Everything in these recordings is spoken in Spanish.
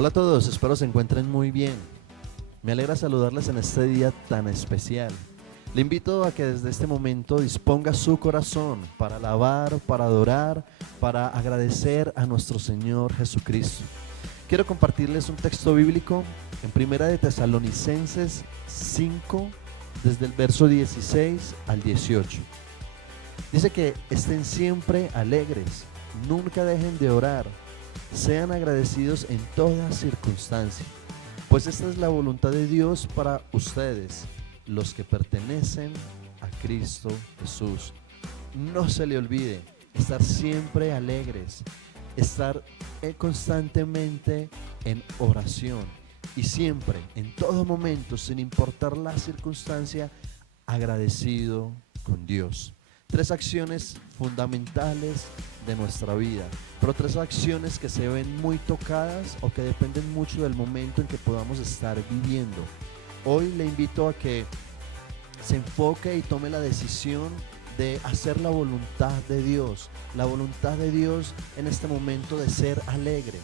Hola a todos, espero se encuentren muy bien. Me alegra saludarles en este día tan especial. Le invito a que desde este momento disponga su corazón para alabar, para adorar, para agradecer a nuestro Señor Jesucristo. Quiero compartirles un texto bíblico en Primera de Tesalonicenses 5, desde el verso 16 al 18. Dice que estén siempre alegres, nunca dejen de orar, sean agradecidos en toda circunstancia, pues esta es la voluntad de Dios para ustedes, los que pertenecen a Cristo Jesús. No se le olvide estar siempre alegres, estar constantemente en oración y siempre, en todo momento, sin importar la circunstancia, agradecido con Dios. 3 acciones fundamentales de nuestra vida, pero 3 acciones que se ven muy tocadas o que dependen mucho del momento en que podamos estar viviendo. Hoy le invito a que se enfoque y tome la decisión de hacer la voluntad de Dios. La voluntad de Dios en este momento de ser alegre,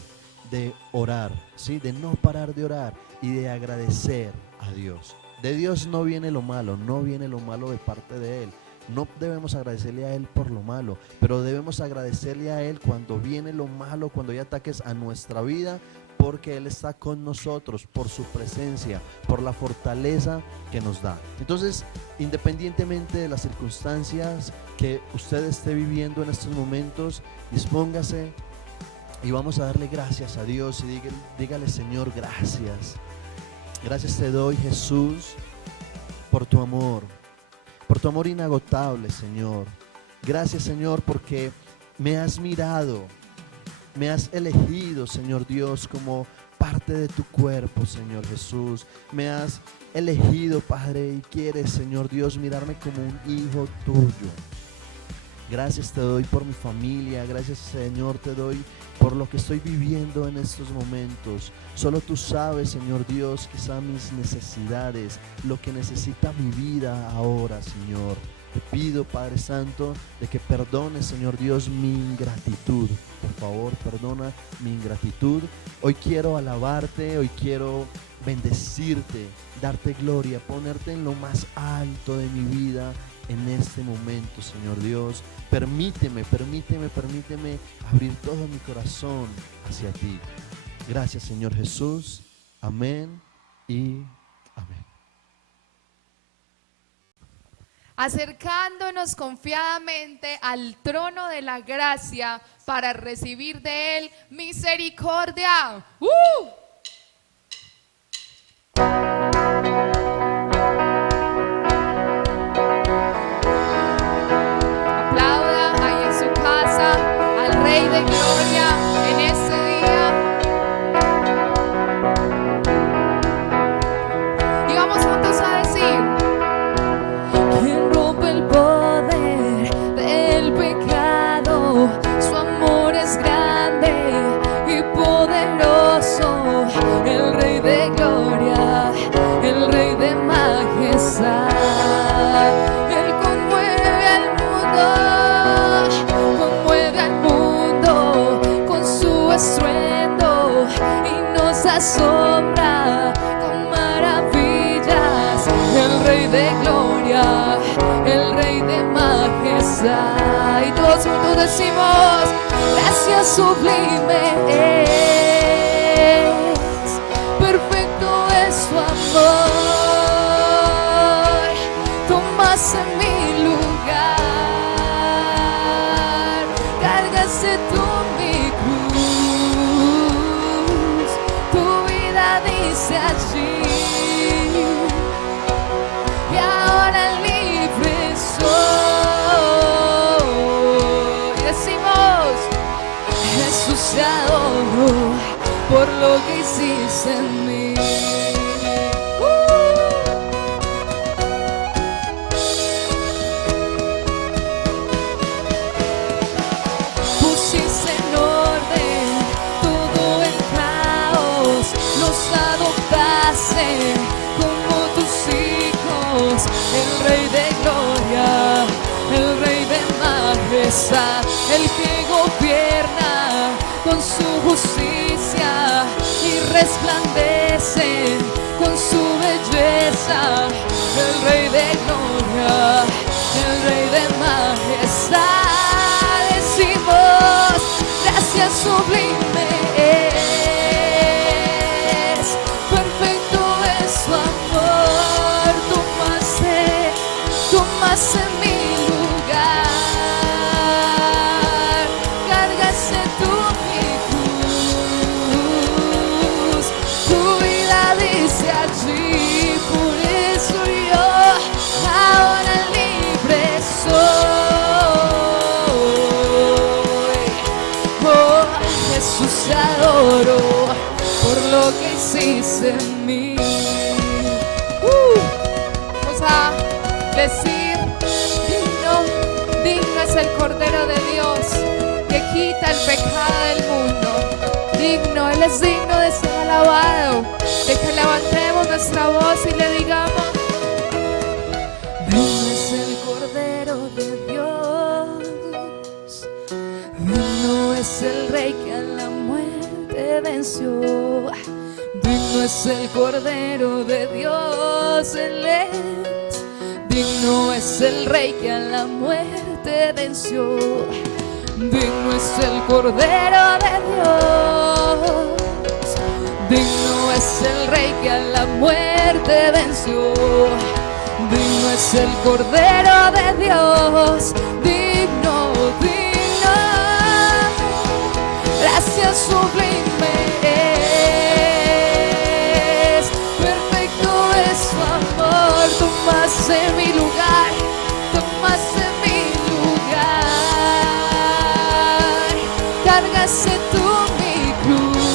de orar, ¿sí? De no parar de orar y de agradecer a Dios. De Dios no viene lo malo, no viene lo malo de parte de Él. No debemos agradecerle a Él por lo malo, pero debemos agradecerle a Él cuando viene lo malo, cuando hay ataques a nuestra vida, porque Él está con nosotros, por su presencia, por la fortaleza que nos da. Entonces, independientemente de las circunstancias que usted esté viviendo en estos momentos, dispóngase y vamos a darle gracias a Dios y dígale: Señor, gracias. Gracias te doy, Jesús, por tu amor inagotable, Señor. Gracias, Señor, porque me has mirado, me has elegido, Señor Dios, como parte de tu cuerpo, Señor Jesús. Me has elegido, Padre, y quieres, Señor Dios, mirarme como un hijo tuyo. Gracias te doy por mi familia, gracias, Señor, te doy por lo que estoy viviendo en estos momentos. Solo tú sabes, Señor Dios, quizá mis necesidades, lo que necesita mi vida ahora, Señor. Te pido, Padre Santo, de que perdones, Señor Dios, mi ingratitud. Por favor, perdona mi ingratitud. Hoy quiero alabarte, hoy quiero bendecirte, darte gloria, ponerte en lo más alto de mi vida en este momento, Señor Dios. Permíteme abrir todo mi corazón hacia ti. Gracias, Señor Jesús. Amén y amén. Acercándonos confiadamente al trono de la gracia para recibir de Él misericordia. Aplauda ahí en su casa al Rey de Gloria en este día. Y vamos juntos a decir: quien rompe el poder del pecado, su amor es grande y poderoso. El Rey de Gloria, el Rey de majestad. Él conmueve al mundo con su estruendo y nos asombra con maravillas. El Rey de Gloria, el Rey de majestad. Y todos juntos decimos: gracias sublime es, perfecto es su amor. Tomaste mi lugar, cargaste tú mi cruz, tu vida dice allí. Y ahora libre soy. Decimos: Jesús, te adoro por lo que hiciste en mí. Pusiste en orden todo el caos, nos adoptaste como tus hijos. El Rey de Gloria, el Rey de majestad, el que gobierna con su justicia y resplandece con su belleza, el Rey de gloria, el Rey de majestad. Decimos gracias sublimes, perfecto es su amor, tomaste mi lugar, cargaste tú mi cruz, tu vida dice allí, por eso yo ahora libre soy. Oh, Jesús, te adoro por lo que hiciste en mí. Vamos a decir, digno es el Cordero de Dios que quita el pecado del mundo. Digno, Él es digno de ser alabado. De que levantemos nuestra voz y le digamos: digno es el Cordero de Dios, digno es el Rey que a la muerte venció. Digno es el Cordero de Dios, Él es. Digno es el Rey que a la muerte venció. Digno es el Cordero de Dios. Digno es el Rey que a la muerte venció. Digno es el Cordero de Dios. Digno, digno. Gracias sublimes. Perfecto es su amor. Tomaste mi lugar. Tomaste mi lugar. Cargaste tú mi cruz.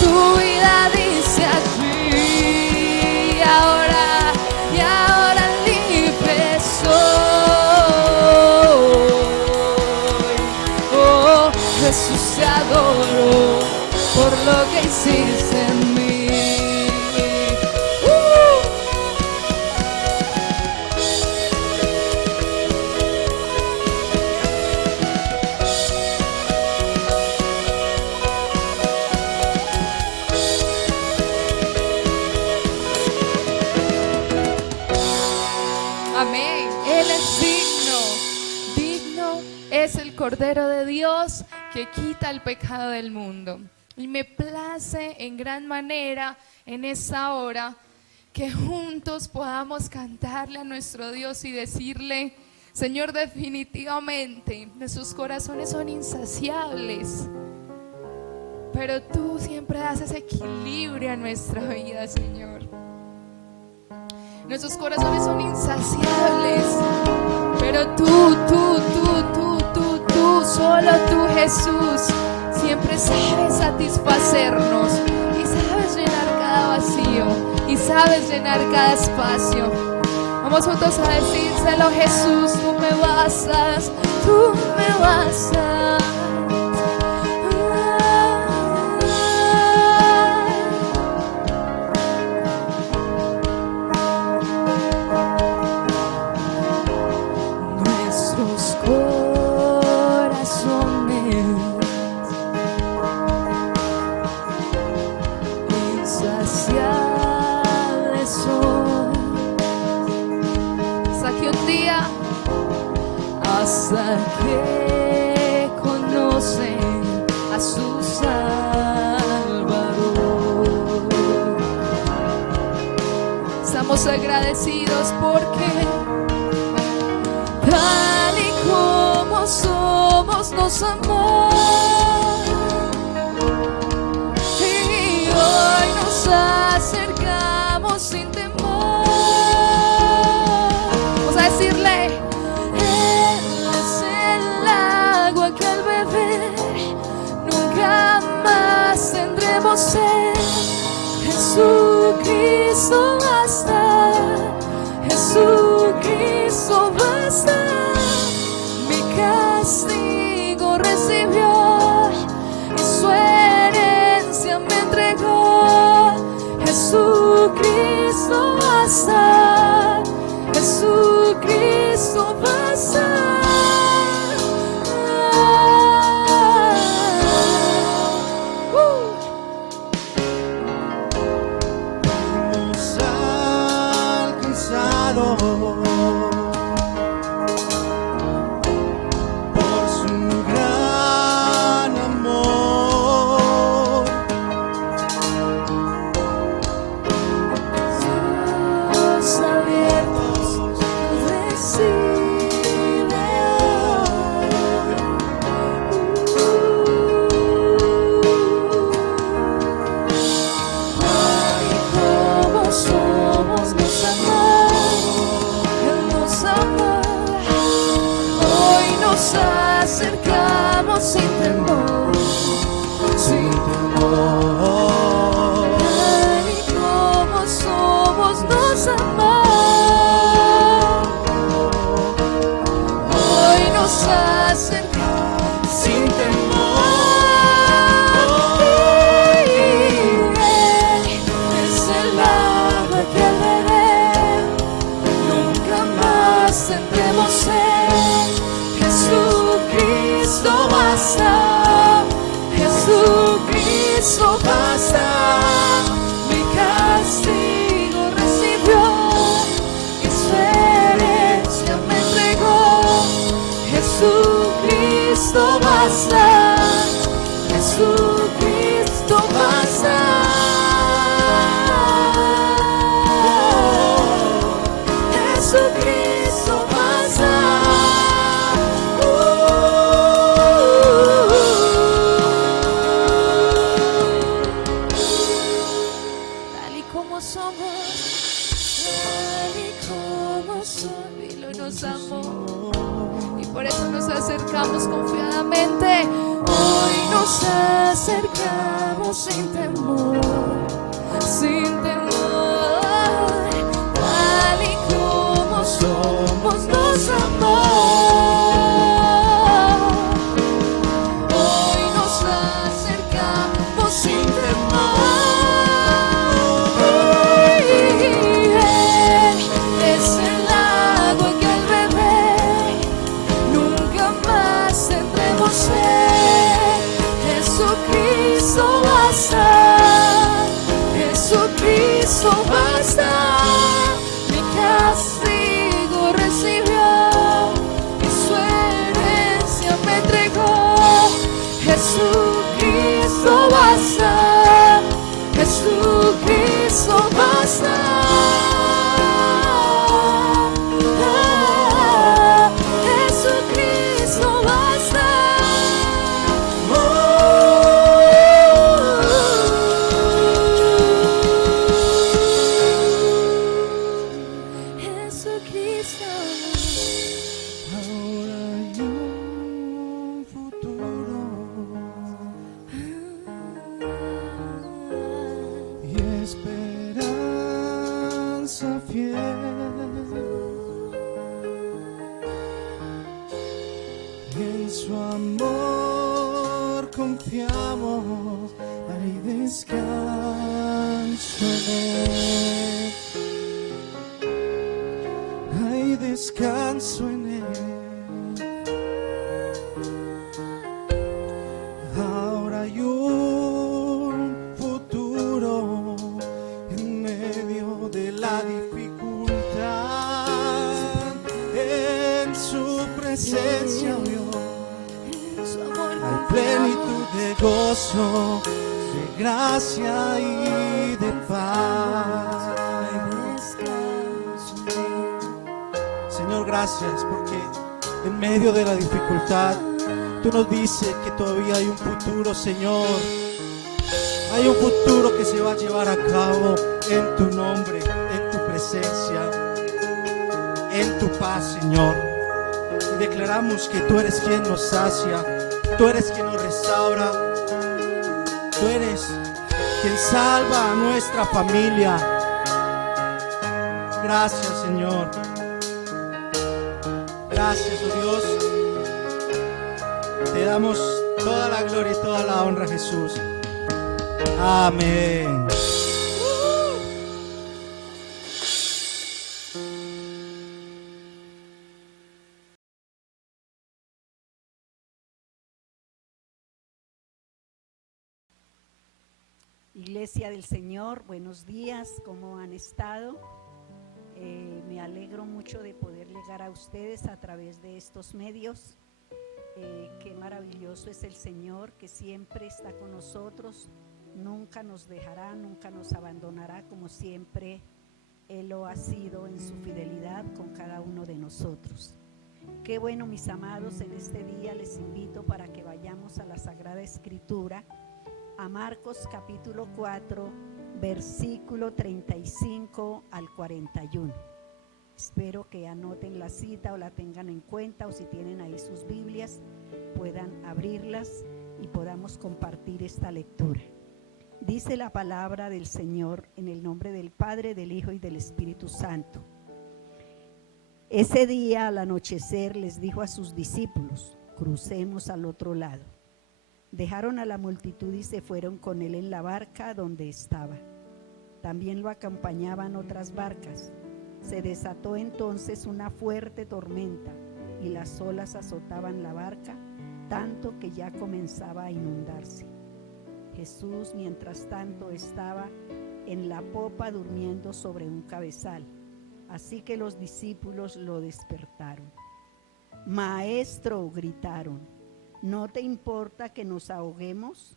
Tu vida dice allí. Y ahora libre soy. Oh, Jesús, te adoro por lo que hiciste en mí. Amén. Él es digno. Digno es el Cordero de Dios que quita el pecado del mundo. Y me place en gran manera en esta hora que juntos podamos cantarle a nuestro Dios y decirle: Señor, definitivamente nuestros corazones son insaciables, pero tú siempre das ese equilibrio a nuestra vida, Señor. Nuestros corazones son insaciables, pero tú, solo tú, Jesús, siempre sabes satisfacernos y sabes llenar cada vacío y sabes llenar cada espacio. Vamos juntos a decírselo: Jesús, tú me bastas, tú me bastas. Nuestros corazones insaciables son, hasta que un día, hasta que conocen a su Salvador. Estamos agradecidos porque tal y como somos nos amó, y hoy nos acercamos sin temor. Vamos a decirle: Él es el agua que al beber nunca más tendremos sed. Jesucristo basta, Jesucristo basta. Mi castigo recibió Vamos confiadamente. Hoy nos acercamos sin temor, sin temor, tal y como somos nos amó. Hoy nos acercamos sin temor. Es el agua que al beber nunca más tendremos sed. Jesucristo basta, Jesucristo basta. Mi castigo recibió y su herencia me entregó. Jesucristo basta, Jesucristo basta. Jesucristo basta. Jesucristo. Ahora hay un futuro y esperanza fiel. En su amor confiamos, hay descanso en él. Hay descanso en él. Ahora hay un futuro en medio de la dificultad. En su presencia, Dios, Su amor hay plenitud de gozo, de gracia y de paz. Señor, gracias porque en medio de la dificultad tú nos dices que todavía hay un futuro, Señor. Hay un futuro que se va a llevar a cabo en tu nombre, en tu presencia, en tu paz, Señor. Y declaramos que tú eres quien nos sacia, tú eres quien nos restaura, tú eres quien salva a nuestra familia. Gracias, Señor. Gracias, oh Dios. Te damos toda la gloria y toda la honra, Jesús. Amén. Iglesia del Señor, buenos días, ¿cómo han estado? Me alegro mucho de poder llegar a ustedes a través de estos medios. Qué maravilloso es el Señor, que siempre está con nosotros, nunca nos dejará, nunca nos abandonará, como siempre Él lo ha sido en su fidelidad con cada uno de nosotros. Qué bueno, mis amados, en este día les invito para que vayamos a la Sagrada Escritura, a Marcos capítulo 4, versículo 35 al 41. Espero que anoten la cita o la tengan en cuenta, o si tienen ahí sus Biblias, puedan abrirlas y podamos compartir esta lectura. Dice la palabra del Señor en el nombre del Padre, del Hijo y del Espíritu Santo. Ese día al anochecer les dijo a sus discípulos: crucemos al otro lado. Dejaron a la multitud y se fueron con él en la barca donde estaba. También lo acompañaban otras barcas. Se desató entonces una fuerte tormenta y las olas azotaban la barca, tanto que ya comenzaba a inundarse. Jesús, mientras tanto, estaba en la popa durmiendo sobre un cabezal. Así que los discípulos lo despertaron. «Maestro», gritaron, ¿no te importa que nos ahoguemos?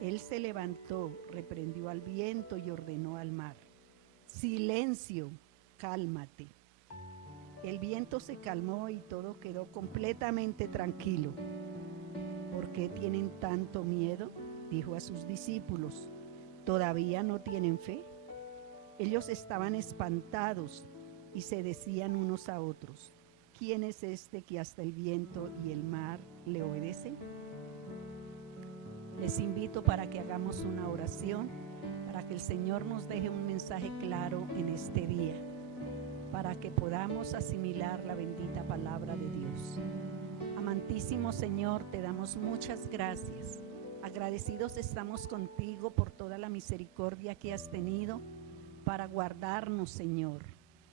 Él se levantó, reprendió al viento y ordenó al mar: silencio, cálmate. El viento se calmó y todo quedó completamente tranquilo. ¿Por qué tienen tanto miedo?, dijo a sus discípulos. ¿Todavía no tienen fe? Ellos estaban espantados y se decían unos a otros: ¿quién es este que hasta el viento y el mar le obedecen? Les invito para que hagamos una oración, para que el Señor nos deje un mensaje claro en este día, para que podamos asimilar la bendita palabra de Dios. Amantísimo Señor, te damos muchas gracias. Agradecidos estamos contigo por toda la misericordia que has tenido para guardarnos, Señor,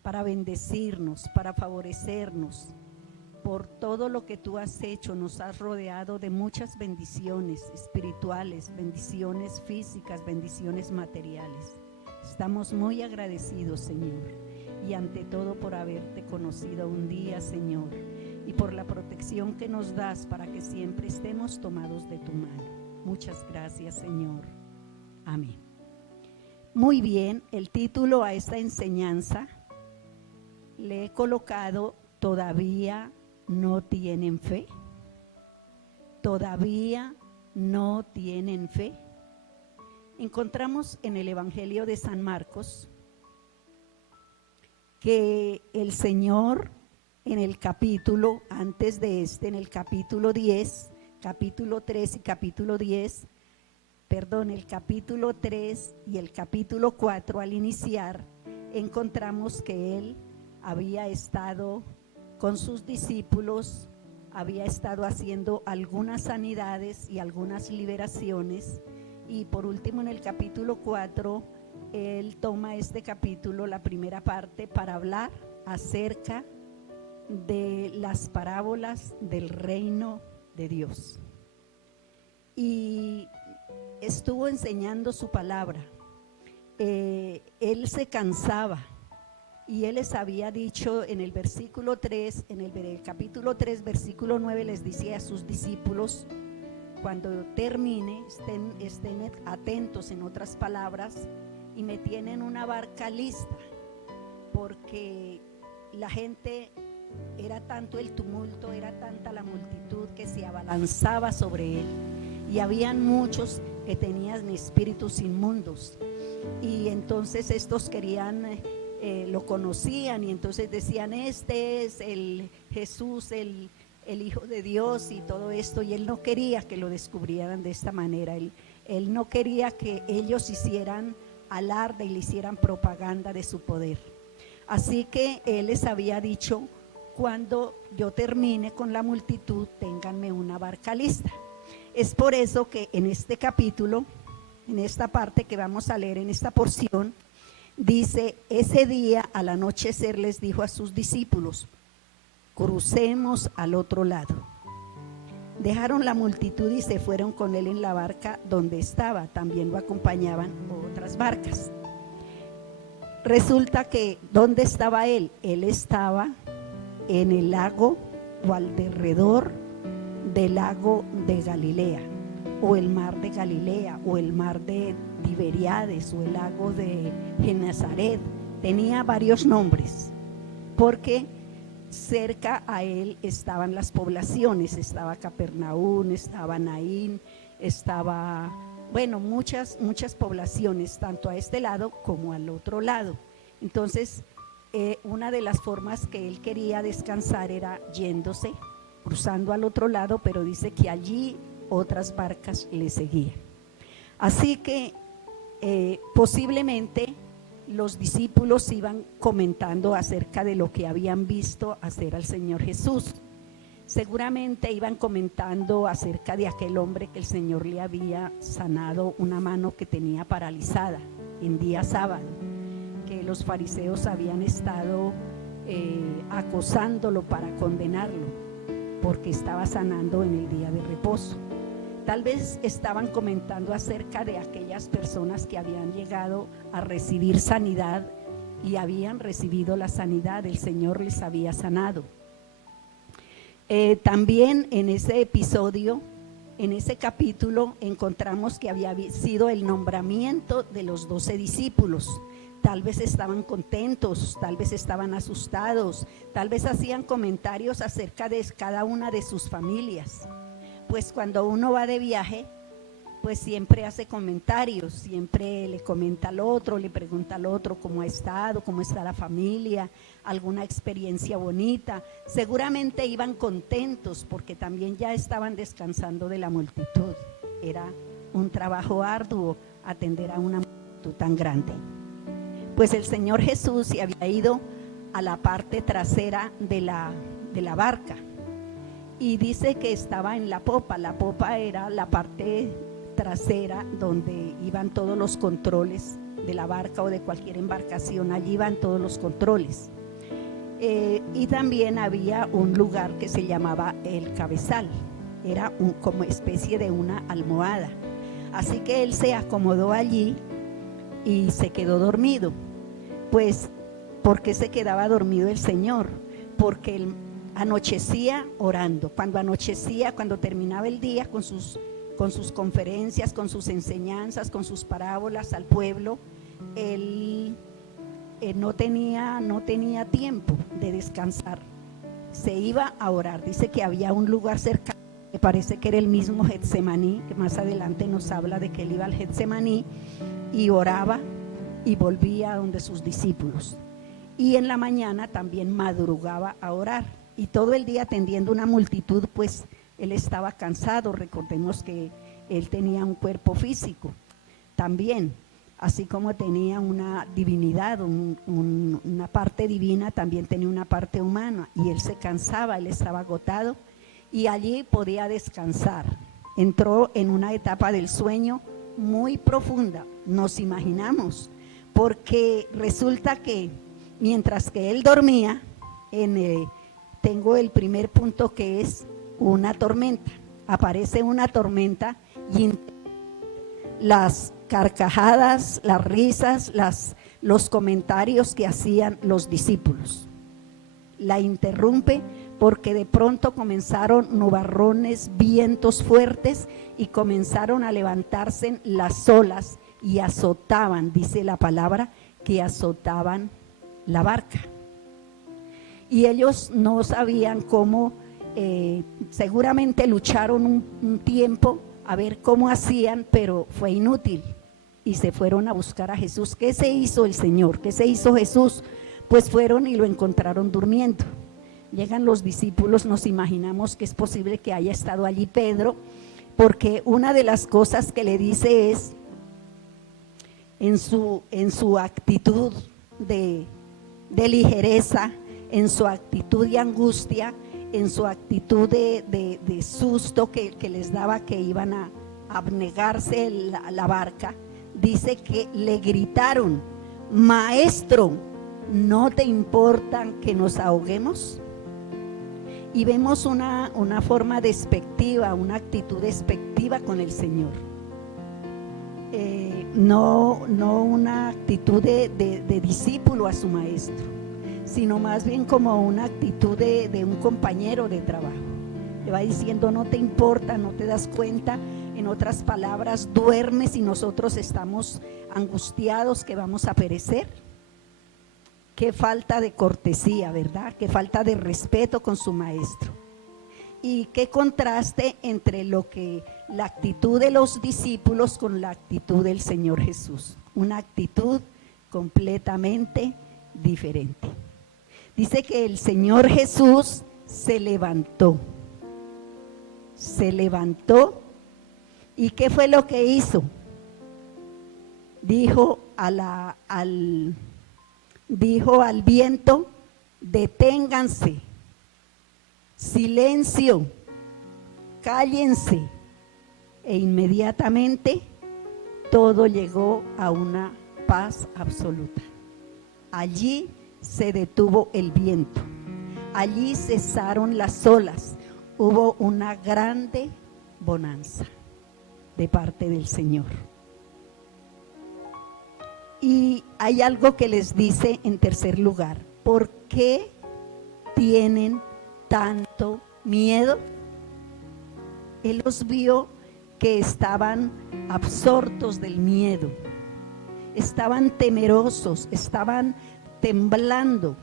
para bendecirnos, para favorecernos. Por todo lo que tú has hecho, nos has rodeado de muchas bendiciones espirituales, bendiciones físicas, bendiciones materiales. Estamos muy agradecidos, Señor, y ante todo por haberte conocido un día, Señor, y por la protección que nos das para que siempre estemos tomados de tu mano. Muchas gracias, Señor. Amén. Muy bien, el título a esta enseñanza le he colocado: ¿todavía no tienen fe? ¿Todavía no tienen fe? Encontramos en el Evangelio de San Marcos que el Señor en el capítulo, antes de este, en el capítulo 10, capítulo 3 y capítulo 10, el capítulo 3 y el capítulo 4, al iniciar, encontramos que Él había estado con sus discípulos, había estado haciendo algunas sanidades y algunas liberaciones, y por último en el capítulo 4, Él toma este capítulo, la primera parte, para hablar acerca de las parábolas del reino de Dios. Y estuvo enseñando su palabra. Él se cansaba y Él les había dicho en el versículo 3, en el capítulo 3, versículo 9, les decía a sus discípulos: cuando termine, estén atentos, en otras palabras, y me tienen una barca lista, porque la gente, era tanto el tumulto, era tanta la multitud que se abalanzaba sobre Él, y habían muchos que tenían espíritus inmundos, y entonces estos querían, lo conocían, y entonces decían: este es el Jesús, el Hijo de Dios, y todo esto, y Él no quería que lo descubrieran de esta manera. Él no quería que ellos hicieran alarde y le hicieran propaganda de su poder. Así que Él les había dicho: cuando yo termine con la multitud, ténganme una barca lista. Es por eso que en este capítulo, en esta parte que vamos a leer, en esta porción, dice: ese día al anochecer les dijo a sus discípulos: crucemos al otro lado. Dejaron la multitud y se fueron con Él en la barca donde estaba. También lo acompañaban otras barcas. Resulta que, ¿dónde estaba Él? Él estaba en el lago o alrededor del lago de Galilea, o el mar de Galilea, o el mar de Tiberíades, o el lago de Genesaret. Tenía varios nombres, porque cerca a Él estaban las poblaciones. Estaba Capernaum, estaba Naín, estaba, muchas poblaciones, tanto a este lado como al otro lado. Entonces, una de las formas que Él quería descansar era yéndose, cruzando al otro lado, pero dice que allí otras barcas le seguían. Así que posiblemente los discípulos iban comentando acerca de lo que habían visto hacer al Señor Jesús. Seguramente iban comentando acerca de aquel hombre que el Señor le había sanado una mano que tenía paralizada en día sábado, que los fariseos habían estado acosándolo para condenarlo, porque estaba sanando en el día de reposo. Tal vez estaban comentando acerca de aquellas personas que habían llegado a recibir sanidad y habían recibido la sanidad, el Señor les había sanado. También en ese episodio, en ese capítulo, encontramos que había sido el nombramiento de los 12 discípulos. Tal vez estaban contentos, tal vez estaban asustados, tal vez hacían comentarios acerca de cada una de sus familias. Pues cuando uno va de viaje, pues siempre hace comentarios, siempre le comenta al otro, le pregunta al otro cómo ha estado, cómo está la familia, alguna experiencia bonita. Seguramente iban contentos porque también ya estaban descansando de la multitud. Era un trabajo arduo atender a una multitud tan grande. Pues el Señor Jesús se había ido a la parte trasera de la barca y dice que estaba en la popa. La popa era la parte trasera donde iban todos los controles de la barca o de cualquier embarcación. Allí iban todos los controles. Y también había un lugar que se llamaba el cabezal. Era como especie de una almohada. Así que él se acomodó allí y se quedó dormido. Pues, ¿por qué se quedaba dormido el Señor? Porque él anochecía orando. Cuando anochecía, cuando terminaba el día con sus conferencias, con sus enseñanzas, con sus parábolas al pueblo, él no tenía tiempo de descansar. Se iba a orar. Dice que había un lugar cercano, me parece que era el mismo Getsemaní, que más adelante nos habla de que él iba al Getsemaní y oraba y volvía a donde sus discípulos. Y en la mañana también madrugaba a orar. Y todo el día atendiendo una multitud, pues él estaba cansado. Recordemos que él tenía un cuerpo físico también, así como tenía una divinidad, una parte divina, también tenía una parte humana. Y él se cansaba, él estaba agotado y allí podía descansar. Entró en una etapa del sueño muy profunda, nos imaginamos, porque resulta que mientras que él dormía, tengo el primer punto que es una tormenta. Aparece una tormenta y las carcajadas, las risas, los comentarios que hacían los discípulos. La interrumpe porque de pronto comenzaron nubarrones, vientos fuertes y comenzaron a levantarse las olas y azotaban, dice la palabra, que azotaban la barca. Y ellos no sabían cómo, seguramente lucharon un tiempo a ver cómo hacían, pero fue inútil y se fueron a buscar a Jesús. ¿Qué se hizo el Señor? ¿Qué se hizo Jesús? Pues fueron y lo encontraron durmiendo. Llegan los discípulos, nos imaginamos que es posible que haya estado allí Pedro, porque una de las cosas que le dice es, en su actitud de ligereza, en su actitud de angustia, en su actitud de susto que les daba que iban a abnegarse la barca, dice que le gritaron: Maestro, ¿no te importa que nos ahoguemos? Y vemos una forma despectiva, una actitud despectiva con el Señor. No una actitud de discípulo a su maestro, sino más bien como una actitud de un compañero de trabajo. Le va diciendo: no te importa, no te das cuenta. En otras palabras, duermes y nosotros estamos angustiados que vamos a perecer. Qué falta de cortesía, ¿verdad? Qué falta de respeto con su maestro. Y qué contraste entre la actitud de los discípulos con la actitud del Señor Jesús. Una actitud completamente diferente. Dice que el Señor Jesús se levantó. Se levantó. ¿Y qué fue lo que hizo? Dijo al viento: deténganse, silencio, cállense. E inmediatamente todo llegó a una paz absoluta. Allí se detuvo el viento, allí cesaron las olas, hubo una grande bonanza de parte del Señor. Y hay algo que les dice en tercer lugar: ¿por qué tienen tanto miedo? Él los vio que estaban absortos del miedo, estaban temerosos, estaban temblando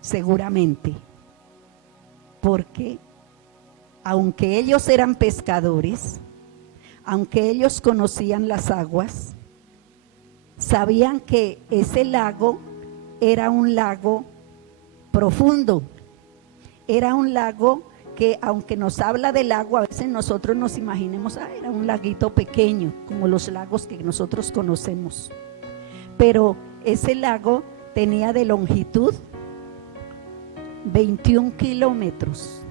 seguramente, porque aunque ellos eran pescadores, aunque ellos conocían las aguas, sabían que ese lago era un lago profundo, era un lago que, aunque nos habla del agua, a veces nosotros nos imaginemos, era un laguito pequeño, como los lagos que nosotros conocemos, pero ese lago tenía de longitud 21 kilómetros,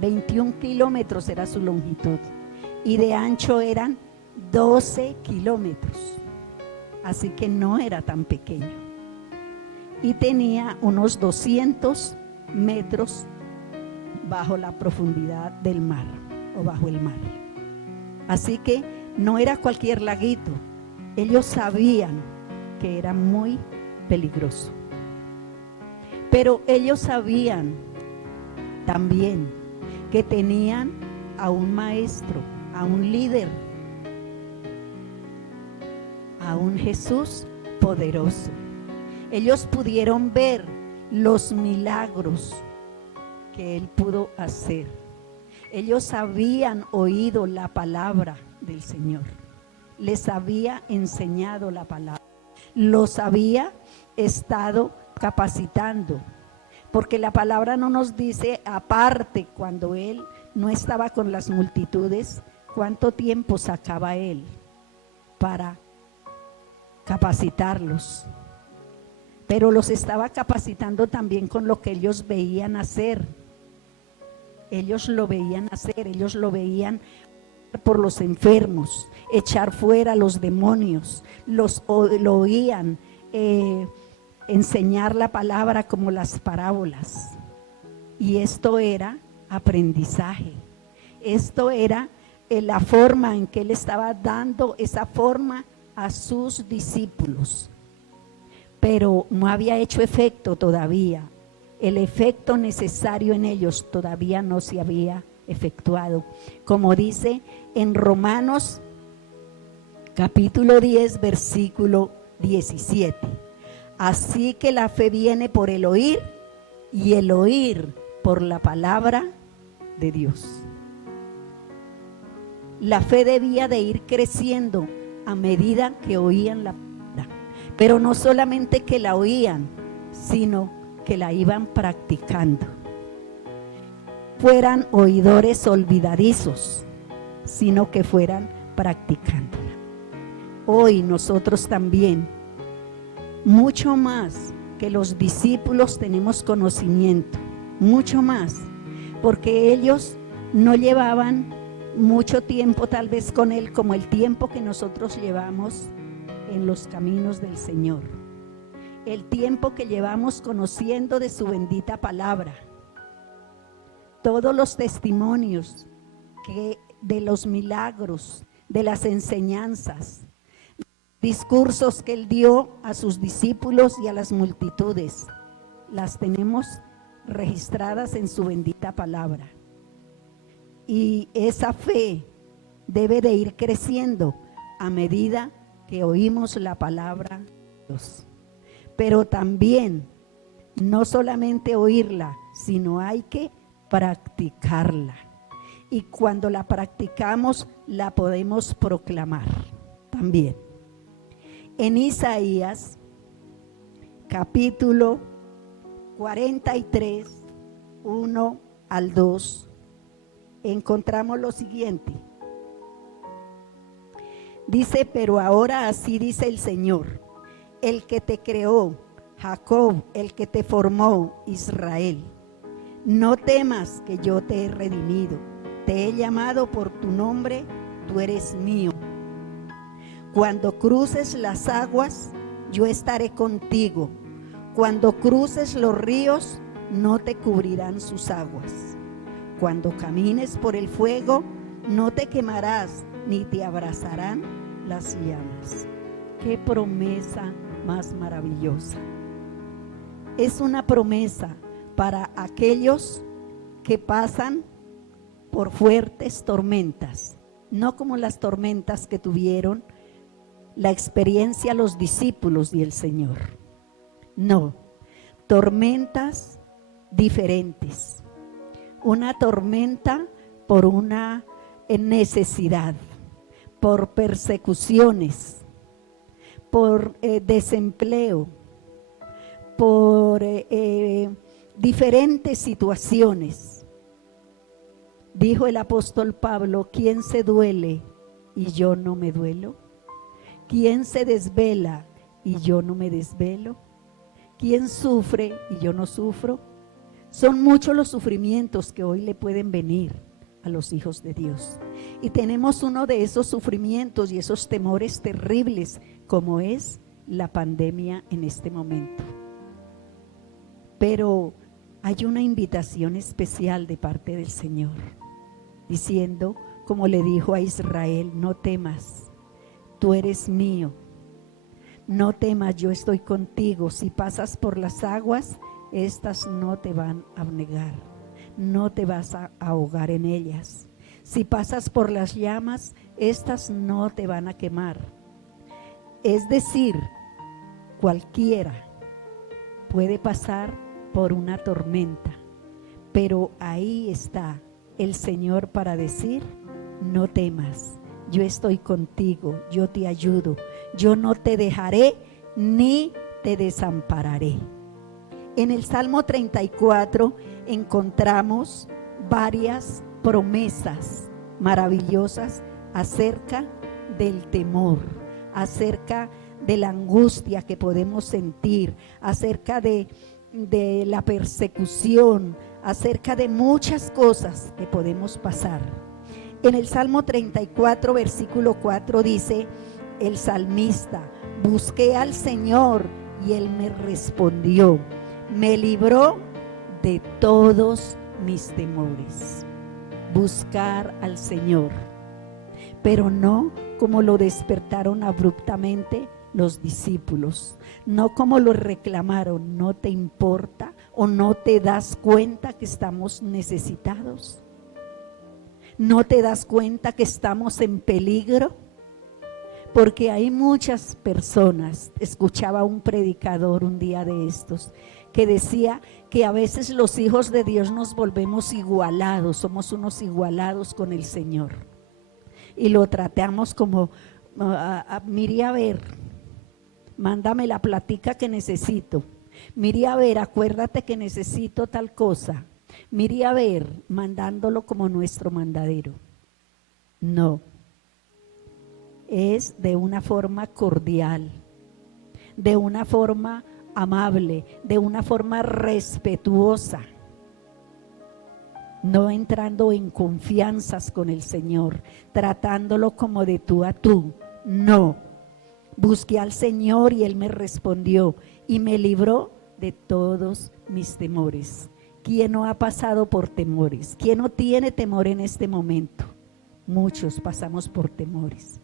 21 kilómetros era su longitud, y de ancho eran 12 kilómetros, así que no era tan pequeño, y tenía unos 200 metros bajo la profundidad del mar, o bajo el mar. Así que no era cualquier laguito, ellos sabían que era muy peligroso, pero ellos sabían también que tenían a un maestro, a un líder, a un Jesús poderoso. Ellos pudieron ver los milagros que Él pudo hacer. Ellos habían oído la palabra del Señor, les había enseñado la palabra, los había estado capacitando, porque la palabra no nos dice, aparte cuando Él no estaba con las multitudes, cuánto tiempo sacaba Él para capacitarlos, pero los estaba capacitando también con lo que ellos veían hacer. Ellos lo veían hacer, ellos lo veían por los enfermos, echar fuera los demonios, lo oían enseñar la palabra como las parábolas. Y esto era aprendizaje, esto era la forma en que Él estaba dando esa forma a sus discípulos, pero no había hecho efecto todavía. El efecto necesario en ellos todavía no se había efectuado. Como dice en Romanos capítulo 10, versículo 17. Así que la fe viene por el oír, y el oír por la palabra de Dios. La fe debía de ir creciendo a medida que oían la palabra, pero no solamente que la oían, sino que la iban practicando. Fueran oidores olvidadizos, sino que fueran practicándola. Hoy nosotros también, mucho más que los discípulos, tenemos conocimiento, mucho más, porque ellos no llevaban mucho tiempo tal vez con Él como el tiempo que nosotros llevamos en los caminos del Señor, el tiempo que llevamos conociendo de su bendita palabra, todos los testimonios de los milagros, de las enseñanzas, discursos que Él dio a sus discípulos y a las multitudes, las tenemos registradas en su bendita palabra. Y esa fe debe de ir creciendo a medida que oímos la palabra de Dios. Pero también, no solamente oírla, sino hay que practicarla. Y cuando la practicamos, la podemos proclamar también. En Isaías, capítulo 43, 1 al 2, encontramos lo siguiente. Dice: pero ahora así dice el Señor, el que te creó, Jacob, el que te formó, Israel. No temas, que yo te he redimido, te he llamado por tu nombre, tú eres mío. Cuando cruces las aguas, yo estaré contigo. Cuando cruces los ríos, no te cubrirán sus aguas. Cuando camines por el fuego, no te quemarás, ni te abrazarán las llamas. ¡Qué promesa más maravillosa! Es una promesa para aquellos que pasan por fuertes tormentas, no como las tormentas que tuvieron la experiencia los discípulos y el Señor. No, tormentas diferentes. Una tormenta por una en necesidad, por persecuciones, por desempleo, por diferentes situaciones. Dijo el apóstol Pablo: ¿quién se duele y yo no me duelo? ¿Quién se desvela y yo no me desvelo? ¿Quién sufre y yo no sufro? Son muchos los sufrimientos que hoy le pueden venir a los hijos de Dios. Y tenemos uno de esos sufrimientos y esos temores terribles, como es la pandemia en este momento. Pero hay una invitación especial de parte del Señor, diciendo, como le dijo a Israel: no temas, tú eres mío. No temas, yo estoy contigo. Si pasas por las aguas, estas no te van a anegar, no te vas a ahogar en ellas. Si pasas por las llamas, estas no te van a quemar. Es decir, cualquiera puede pasar por una tormenta, pero ahí está el Señor para decir: no temas, yo estoy contigo, yo te ayudo, yo no te dejaré ni te desampararé. En el Salmo 34 encontramos varias promesas maravillosas acerca del temor, acerca de la angustia que podemos sentir, acerca de la persecución, acerca de muchas cosas que podemos pasar. En el Salmo 34, versículo 4 dice el salmista: busqué al Señor y Él me respondió, me libró de todos mis temores. Buscar al Señor, pero no como lo despertaron abruptamente los discípulos, no como lo reclamaron. ¿No te importa o no te das cuenta que estamos necesitados? ¿No te das cuenta que estamos en peligro? Porque hay muchas personas. Escuchaba un predicador un día de estos que decía que a veces los hijos de Dios nos volvemos igualados, somos unos igualados con el Señor, y lo tratamos como: mire a ver, mándame la platica que necesito, mire a ver, acuérdate que necesito tal cosa, mire a ver, mandándolo como nuestro mandadero. No, es de una forma cordial, de una forma amable, de una forma respetuosa, no entrando en confianzas con el Señor, tratándolo como de tú a tú. No, busqué al Señor y Él me respondió y me libró de todos mis temores. ¿Quién no ha pasado por temores? ¿Quién no tiene temor en este momento? Muchos pasamos por temores.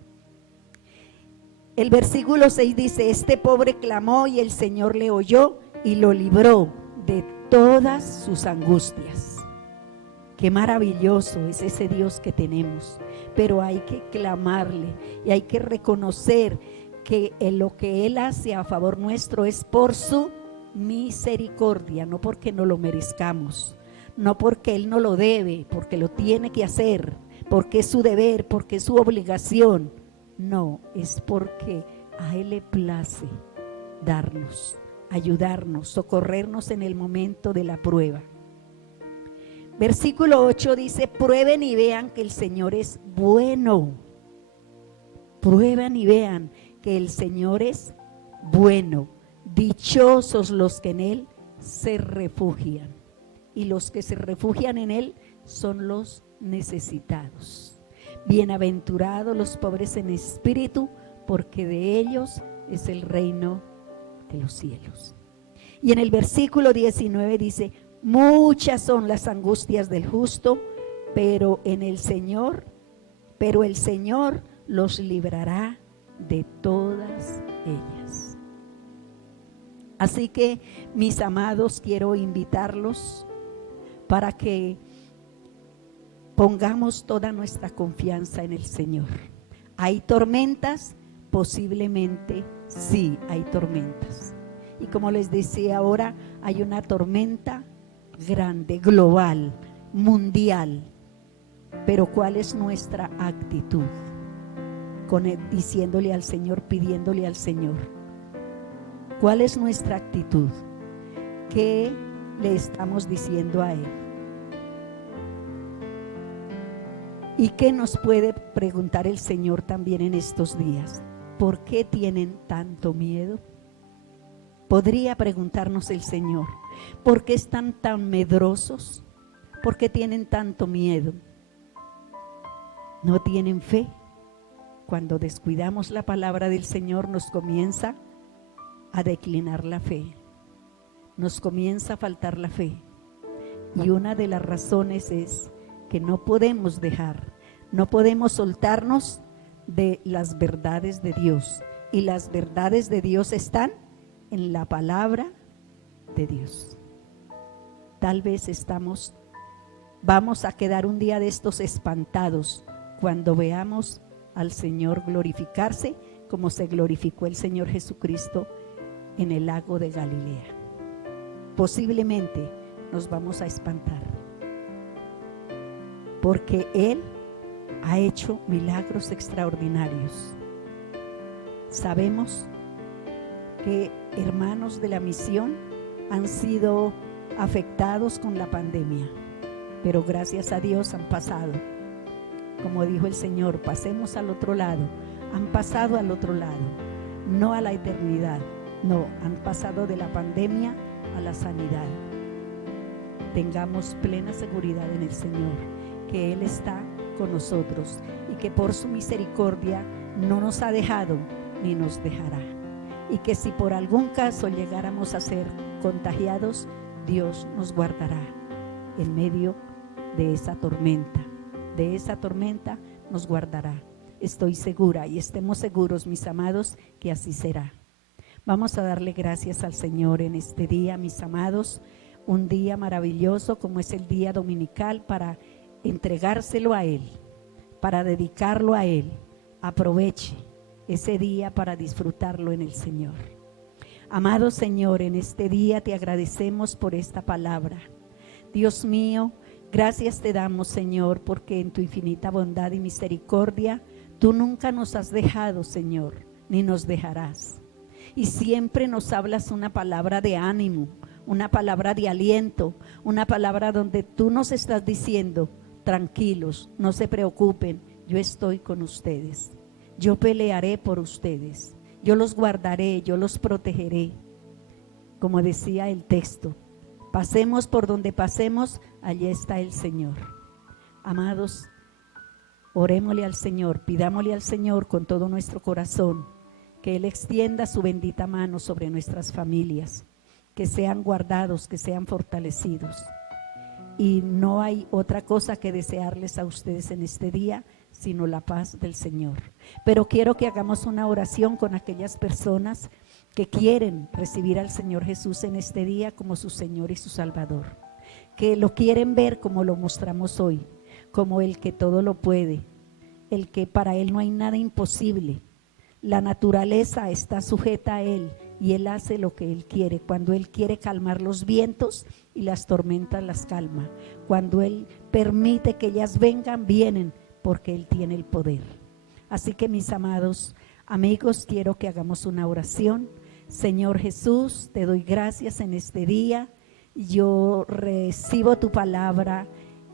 El versículo 6 dice: este pobre clamó y el Señor le oyó y lo libró de todas sus angustias. Qué maravilloso es ese Dios que tenemos, pero hay que clamarle y hay que reconocer que lo que Él hace a favor nuestro es por su misericordia, no porque no lo merezcamos, no porque Él no lo debe, porque lo tiene que hacer, porque es su deber, porque es su obligación. No, es porque a Él le place darnos, ayudarnos, socorrernos en el momento de la prueba. Versículo 8 dice: prueben y vean que el Señor es bueno. Prueben y vean que el Señor es bueno. Dichosos los que en Él se refugian. Y los que se refugian en Él son los necesitados. Bienaventurados los pobres en espíritu, porque de ellos es el reino de los cielos. Y en el versículo 19 dice: muchas son las angustias del justo, pero el Señor los librará de todas ellas. Así que, mis amados, quiero invitarlos para que pongamos toda nuestra confianza en el Señor. ¿Hay tormentas? Posiblemente sí, hay tormentas. Y como les decía ahora, hay una tormenta grande, global, mundial, pero ¿cuál es nuestra actitud? Diciéndole al Señor, pidiéndole al Señor. ¿Cuál es nuestra actitud? ¿Qué le estamos diciendo a Él? ¿Y qué nos puede preguntar el Señor también en estos días? ¿Por qué tienen tanto miedo? Podría preguntarnos el Señor, ¿por qué están tan medrosos? ¿Por qué tienen tanto miedo? ¿No tienen fe? Cuando descuidamos la palabra del Señor nos comienza a declinar la fe, nos comienza a faltar la fe. Y una de las razones es que no podemos no podemos soltarnos de las verdades de Dios. Y las verdades de Dios están en la palabra de Dios. Tal vez vamos a quedar un día de estos espantados cuando veamos al Señor glorificarse como se glorificó el Señor Jesucristo en el lago de Galilea. Posiblemente nos vamos a espantar, porque Él ha hecho milagros extraordinarios. Sabemos que hermanos de la misión han sido afectados con la pandemia, pero gracias a Dios han pasado. Como dijo el Señor, pasemos al otro lado. Han pasado al otro lado, no a la eternidad, no, han pasado de la pandemia a la sanidad. Tengamos plena seguridad en el Señor, que Él está con nosotros y que por su misericordia no nos ha dejado ni nos dejará. Y que si por algún caso llegáramos a ser contagiados, Dios nos guardará en medio de esa tormenta. De esa tormenta nos guardará. Estoy segura y estemos seguros, mis amados, que así será. Vamos a darle gracias al Señor en este día, mis amados. Un día maravilloso como es el día dominical para entregárselo a Él, para dedicarlo a Él. Aproveche ese día para disfrutarlo en el Señor. Amado Señor, en este día te agradecemos por esta palabra. Dios mío, gracias te damos, Señor, porque en tu infinita bondad y misericordia, tú nunca nos has dejado, Señor, ni nos dejarás. Y siempre nos hablas una palabra de ánimo, una palabra de aliento, una palabra donde tú nos estás diciendo, tranquilos, no se preocupen, yo estoy con ustedes. Yo pelearé por ustedes, yo los guardaré, yo los protegeré. Como decía el texto, pasemos por donde pasemos, allí está el Señor. Amados, orémosle al Señor, pidámosle al Señor con todo nuestro corazón, que Él extienda su bendita mano sobre nuestras familias, que sean guardados, que sean fortalecidos. Y no hay otra cosa que desearles a ustedes en este día, sino la paz del Señor. Pero quiero que hagamos una oración con aquellas personas que quieren recibir al Señor Jesús en este día como su Señor y su Salvador, que lo quieren ver como lo mostramos hoy, como el que todo lo puede, el que para Él no hay nada imposible. La naturaleza está sujeta a Él y Él hace lo que Él quiere. Cuando Él quiere calmar los vientos y las tormentas las calma. Cuando Él permite que ellas vengan, vienen, porque Él tiene el poder. Así que, mis amados amigos, quiero que hagamos una oración. Señor Jesús, te doy gracias en este día. Yo recibo tu palabra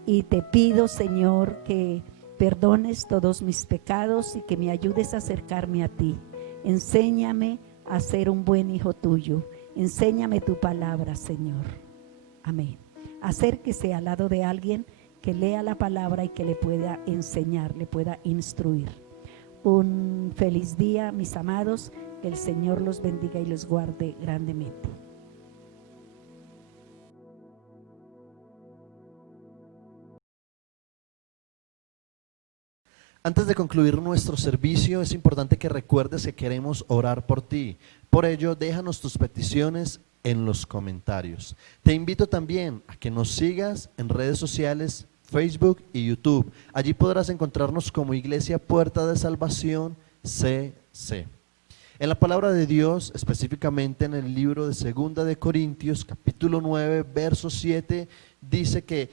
y te pido, Señor, que perdones todos mis pecados y que me ayudes a acercarme a ti. Enséñame a ser un buen hijo tuyo. Enséñame tu palabra, Señor. Amén. Acérquese al lado de alguien que lea la palabra y que le pueda enseñar, le pueda instruir. Un feliz día, mis amados. Que el Señor los bendiga y los guarde grandemente. Antes de concluir nuestro servicio, es importante que recuerdes que queremos orar por ti. Por ello, déjanos tus peticiones en los comentarios. Te invito también a que nos sigas en redes sociales, Facebook y YouTube. Allí podrás encontrarnos como Iglesia Puerta de Salvación CC. En la palabra de Dios, específicamente en el libro de 2 de Corintios, capítulo 9, verso 7, dice que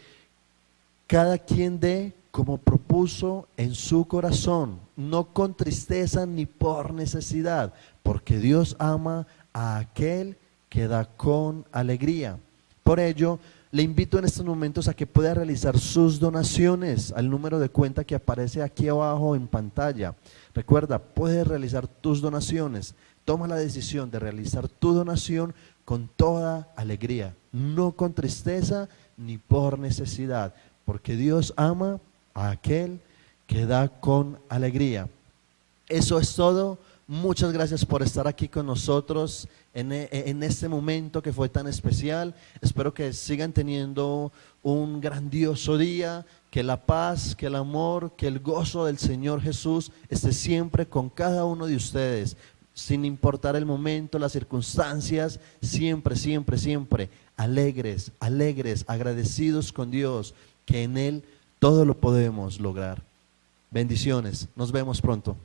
cada quien dé como propuso en su corazón, no con tristeza ni por necesidad, porque Dios ama a aquel que da con alegría. Por ello, le invito en estos momentos a que pueda realizar sus donaciones al número de cuenta que aparece aquí abajo en pantalla. Recuerda, puedes realizar tus donaciones. Toma la decisión de realizar tu donación con toda alegría, no con tristeza ni por necesidad, porque Dios ama a aquel que da con alegría. Eso es todo. Muchas gracias por estar aquí con nosotros en este momento que fue tan especial. Espero que sigan teniendo un grandioso día, que la paz, que el amor, que el gozo del Señor Jesús esté siempre con cada uno de ustedes, sin importar el momento, las circunstancias, siempre, siempre, siempre alegres, alegres, agradecidos con Dios, que en Él todo lo podemos lograr. Bendiciones, nos vemos pronto.